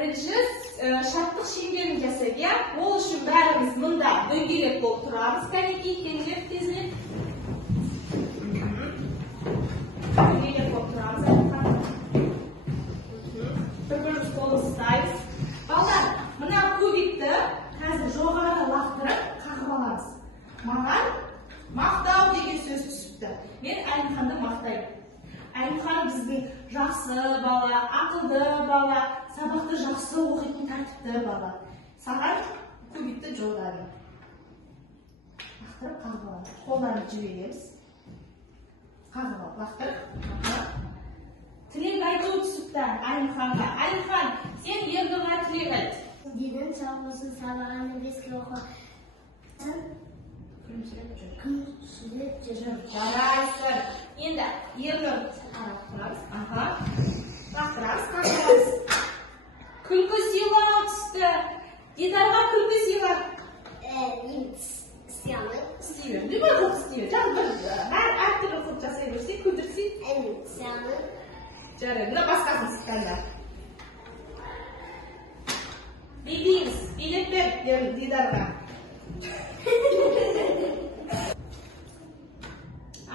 birinchi shartliq shengeni jasaga. Bo'l uchun barimiz bunda do'ngelak bo'lib turamiz. Kaniki tezlik tezlik. Do'ngelak bo'lib turamiz. Bir-birimiz qo'lni tutamiz. Bolalar, mana kubikni hozir jo'g'ara laqtirib qag'ib olamiz. Ma'nan maqtov degan so'z tushibdi. Men Alimxonni maqtayman. Alimxon bizning yaxshi bola, aqlli bola, saboqda yaxshi o'qiydigan tartibli bola. Sahar kubikni jo'g'aradi. Laqtirib qag'ib olamiz. Qo'llarni jivayamiz. Qag'ib laqtirib. Tilak aytib tushibdan Alimxonga. Alimxon, sen yerga tilak ayt. Dedim sağolsun sabahını biz ki oku. Kümsülük çocuğum. Yaraysin. Endi yerga qarab turamiz. Aha. Baqtiramiz, qaraymiz. Kulku siyla tushdi. Didarga kulku siyla. İstiyanı. Istiyor. Nima qilib istiyor? Jan bir har turli qilib jasayversak, kuldirsak. İstiyanı. Jaraydi. Buni boshqasini istanda. Bildiğimiz, bilekler Didarga.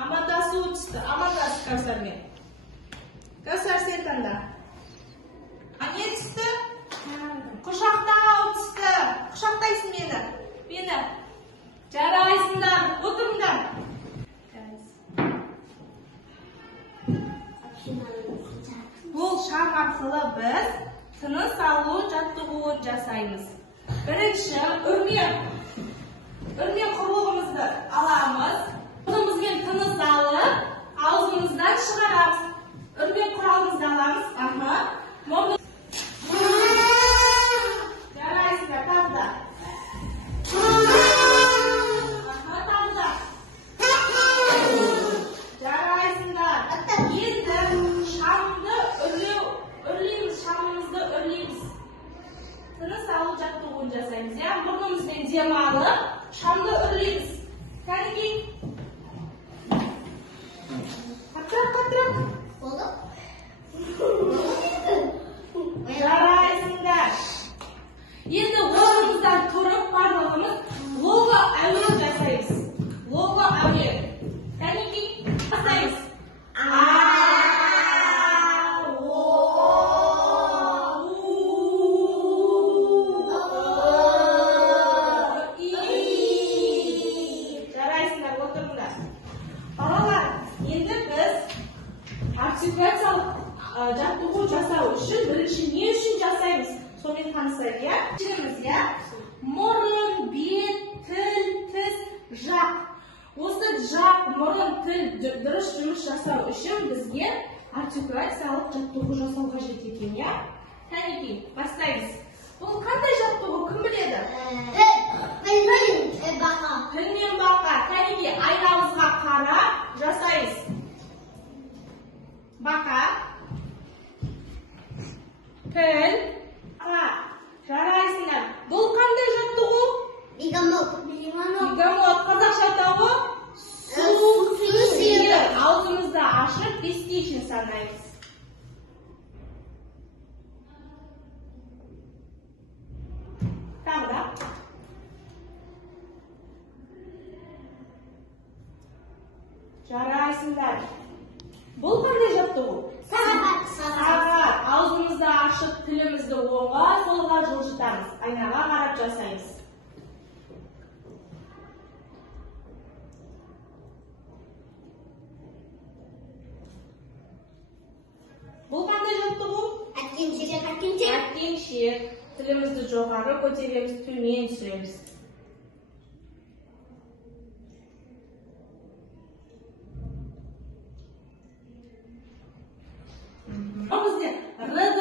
Amadası uçtu, amadası Kavsar men. Kavsar sen tanda. Ane uçtu? Kuşakta uçtu. Kuşaktaysın beni. Beni. Jaraysınlar, oturumdan. Bu şam arqılı biz tinish aluu jattig'uvi jasaymiz. Birinchi o'rnak qurug'imizni olamiz. O'zimizga tinish olib, og'zimizdan chiqaramiz. O'rnak qurug'imizni olamiz. Aha. Yaraysizlar, tavda. Aha, tavda. Yaraysizlar. Endi shamni o'rlaymiz, shamimizni o'rlaymiz. Tinish aluu jattig'uvini jasaymiz. Yani burnimizdan dem olib, shamni o'rlaymiz. Kaniki. Qattiq. Oldu. Yaraysizlar. Endi o'rnimizdan turib barlig'imiz logo avval jasaymiz. Logo avval. Kaniki jasaymiz. Artikulatsiyalik jattig'uv jasau uchun birinchi ne uchun jasaymiz? So'nggi qanisiga? Tilimizga mo'rin, bet, til, tiz, jaq. O'zi jaq, mo'rin, til dirish yumush jasau uchun bizga artikulatsiyalik jattig'uv jasau qajat ekan, ya? Kaniki, boshlaymiz. Bu qanday jattig'uv kim biladi? Baqa. Tilning baqa. Kaniki, aynamizga qarab jasaymiz. Baqa, pil, jaraysizlar. Bu qanday jattig'uv? Begemot. Begemot. Qozog'cha atog'i suv sigir. Og'zimizda ashib, destinishni sanaymiz. Tavda. Jaraysizlar. Bu qanday jattig'uv? Savat. Og'zimizni ochib, tilimizni o'ng'a, so'lga jo'shitamiz. Aynaga qarab jasaymiz. Bu qanday jattig'uv? Atkinchi. Tilimizni jo'g'ari ko'taramiz, tumen tushiramiz.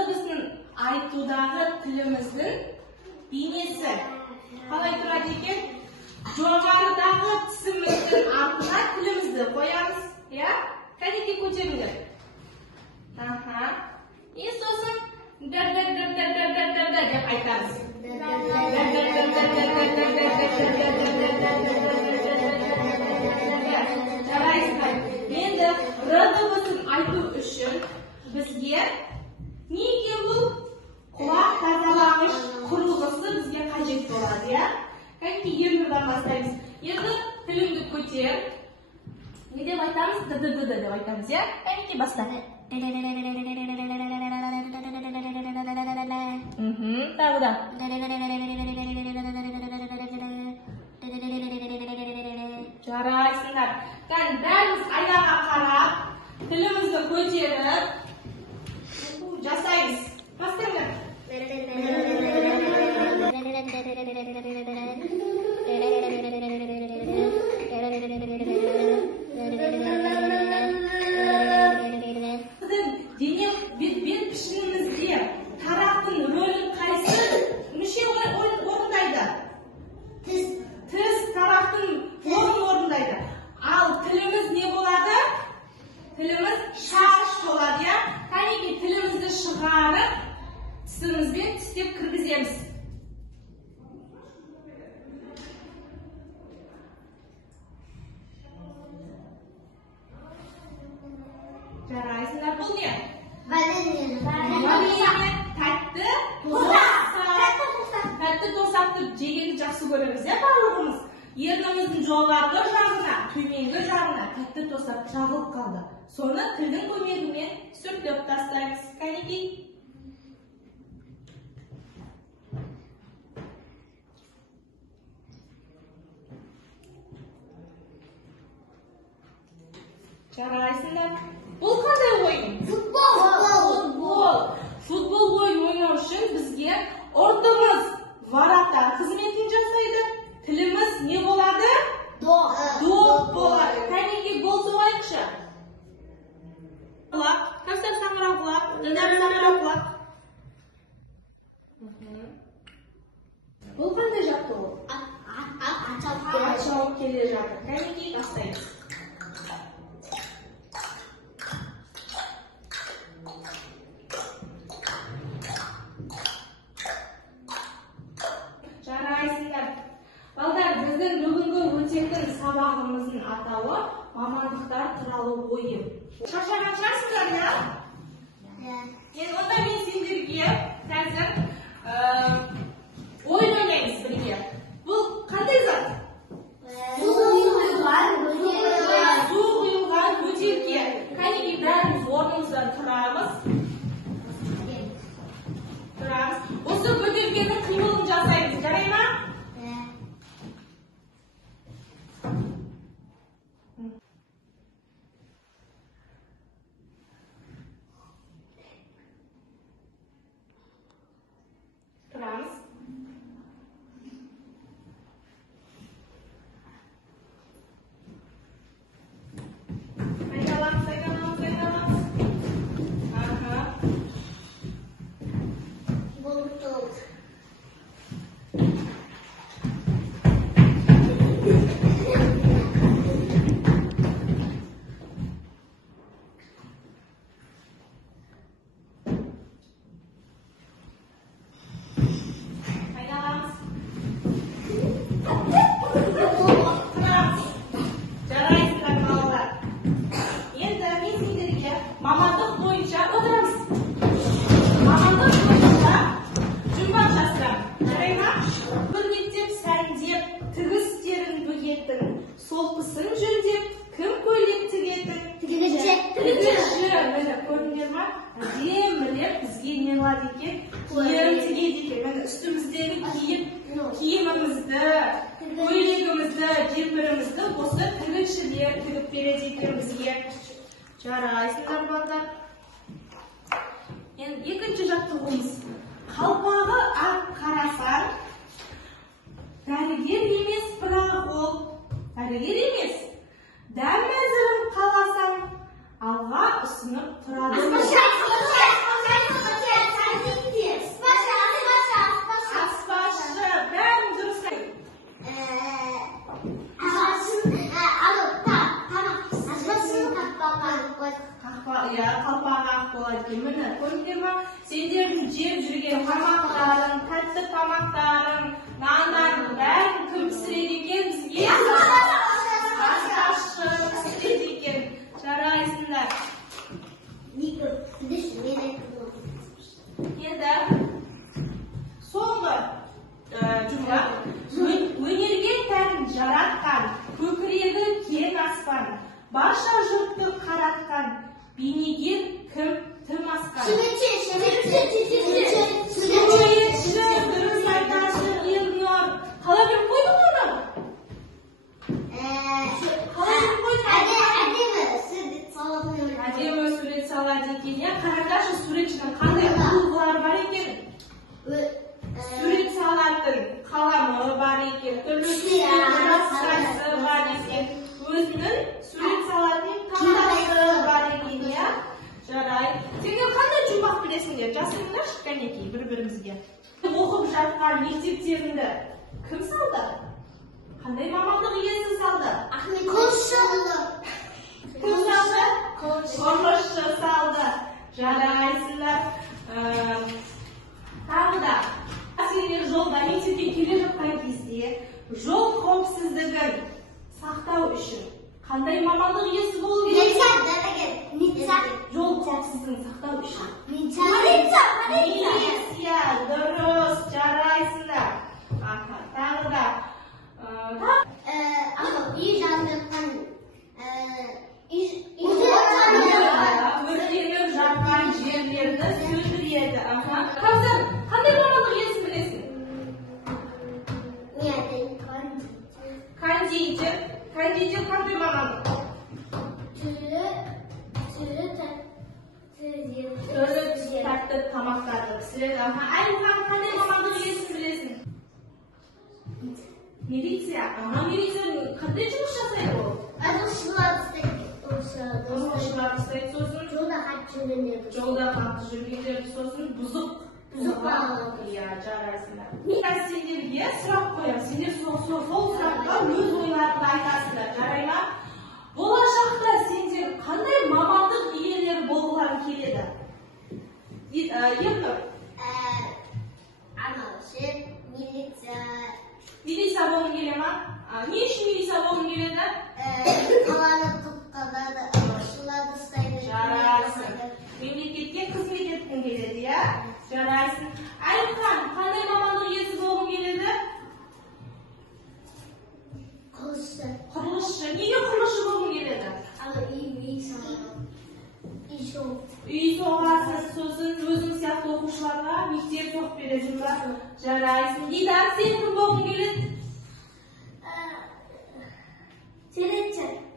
Bizning aytuvdagi tilimizning binesi. Qalay turadi ekan? Jo'g'aridagi tisimizning ortiga tilimizni qo'yamiz, ya? Kaniki ko'charinglar. Aha. So'zim deb aytamiz. Endi radiosin aytuv uchun bizga nega bu quloq көтер. Не деп айтамыз? Д деп айтамыз, я? Әнеке баста. Тағы да. Жарайсыңдар. Бәріміз айнаға қарап, тілімізді көтеріп, жасаймыз. Бастаңдар. Дене бет пішінімізде тараптың рөлін қайсы мүше орындайды? Тіс тараптың орнын орындайды. Ал тіліміз не болады? Тіліміз шаш болады, я? Кәнеке тілімізді шығарып, тісімізбен тістеп кіргіземіз. Жарайсыңдар, бұл не? Тәтті тосақты жегенді жақсы көреміз, я, барлығымыз? Ерніміздің жоғарғы жағына, төменгі жағына тәтті тосап жағылып қалды. Соны тілдің көмегімен сүртіп тастаймыз. Кәнеке? Жарайсыңдар. Бұл қандай ойын? Футбол ойын ойнау үшін бізге ұртымыз вараттар қызметін жасайды. Тіліміз не болады? Доп болады. Кәнеке гол соғайықшы. Қастар саңырау құлақ. Бұл қандай жақты ол? Ат шауып келе жатыр. Кәнеке бастаймыз. Жарайсыңдар. Балдар, біздің бүгінгі өтетін сабағымыздың атауы мамандықтар туралы ойын. Шаршаған шығарсыңдар, я? Онда мен сендерге қазір ойын ойнаймыз бірге. Бұл қандай зат? Су құйылған бөтелке. Кәнеке бәріміз орнымыздан тұрамыз. Осы бөтелкенің қимылын жасаймыз, жарай ма? Тұрамыз. Айдаламыз. Солқысын жөндеп, кім көйлек тігетін? Тігінші. Көрдіңдер ма? Әдемілеп бізге не қылады екен? Киім тігеді екен. Үстіміздегі киімімізді, көйлегімізді, жемпірімізді осы тігіншілер тігіп береді екен бізге. Жарайсыңдар балдар. Енді екінші жаттығуымыз. Қалпағы ақ қарасаң, дәрігер емес, бірақ ол дәрігер емес. Дәм мәзірін қаласаң, алға ұсынып тұрады. Аспашы, бәрін дұрыс айтты. Қалпағы ақ болады екен. Міне, көрдіңдер ма? Сендердің жеп жүрген тамақтарың, тәтті тамақтарың, нандардың бәрін кім пісіреді екен бізге? Аспашы пісіреді екен. Жарайсыңдар. Енді соңғы жұмба өнерге тән жаратқан, көкірегі асқан, барша жұртты қаратқан, бейнеге кім тым асқан. Суретші. Суретші, дұрыс айтасың, Елнұр. Қалай біліп қойдың оны? Әдемі сурет салады екен, я қараңдаршы суретшінің қандай құрылғылары бар екен. Сурет салатын қаламы бар екен, түрлі тақтасы бар екен, өзінің сурет салатын тақтасы бар екен, я? Жарай. Сендер қандай жұмбақ білесіңдер? Жасыңдаршы кәнекей бір-бірімізге. Оқып жатқан мектептеріңді кім салды? Қандай мамандық иесі салды? Кім салды? Құрылысшы салды. Жарайсыңдар. Тағы да, сендер жолда мектепке келе жатқан кезде жол қауіпсіздігін сақтау үшін қандай мамандық иесі болу керек? Жол қауіпсіздігін сақтау үшін. Милиция, дұрыс, жарайсыңдар. Тағы да. Өртеніп жатқан жерлерді сөндіреді. Қазір қандай мамандық иесін білесің? Кондитер. Кондитер қандай мамандық? Түрлі тәтті тамақтарды пісіреді. Айлхан қандай мамандық иесін білесің? Милиция. Милиция қандай жұмыс жасайды ол? Ұрғышылар істейді, сосын жолда қатты жүргендерді, сосын бұзық бағалайды. Иә, жарайсыңдар. Мен сендерге сұрақ қоямын. Сендер сол сұраққа өз ойларыңды айтасыңдар. Жарай ма? Болашақта сендер қандай мамандық иелері болғыларың келеді? Елнұр? Милиция болғың келе ма? Не үшін милиция болғың келеді? Жарайсың. Мемлекетке қызмет еткің келеді, я? Жарайсың. Айлхан, қандай мамандық иесі болғың келеді? Құрылысшы. Неге құрылысшы болғың келеді? Үй соғасың, сосын өзің сияқты оқушыларға мектеп соғып бересің ба? Жарайсың. Дидар, сен кім болғың келеді?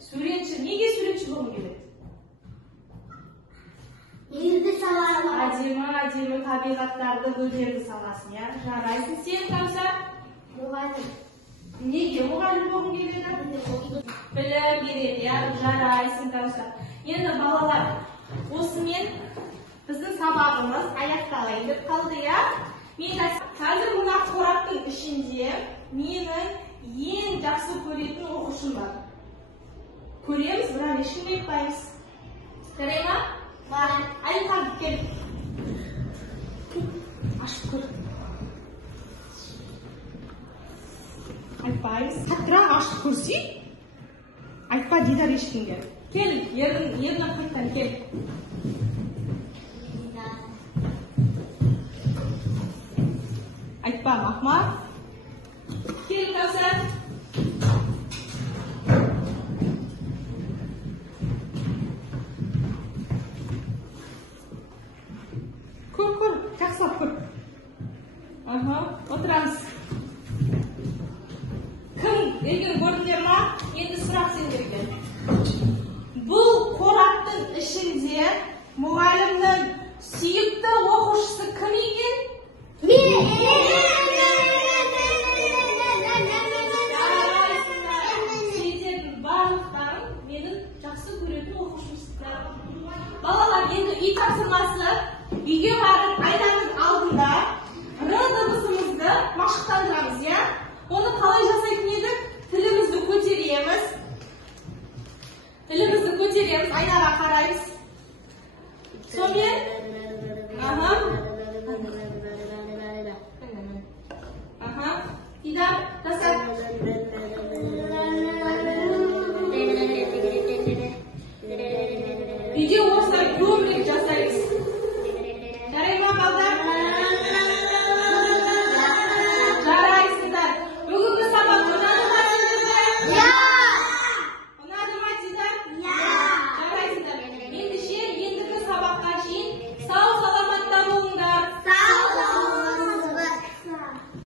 Суретші. Неге суретші болғың келеді? Әдемі табиғаттарды гүлдерді саласың, я? Жарайсың. Сен Кәусар? Неге мұғалім болғың келеді? Білім береді, я? Жарайсың, Кәусар. Енді балалар, осымен біздің сабағымыз аяқталайын деп қалды, я? Қазір мына қораптың ішінде менің ең жақсы көретін оқушым бар. Көреміз, бірақ ешкімге айтпаймыз. Жарай ма? Бар. Айлхан, кел. Ашып көр. Айтпаймыз. Қаттырақ ашып көрсей, айтпа Дидар ешкімге. Кел, ерініп қайттан, кел. Айтпа, Махма. Кел, Кәусар. Көр, жақсылап көр. Отырамыз. Кім деген көрдіңдер ма? Енді сұрақ сендерге. Бұл қораптың ішінде мұғалімнің сүйікті оқушысы кім екен? Сендердің барлықтарың менің жақсы көретін оқушымсыздар. Балалар, енді үй тапсырмасы. Үйге барып айнаның алдында дыбысымызды машықтандырамыз, я? Оны қалай жасайтын едік? Тілімізді көтереміз, айнаға қараймыз. Сонымен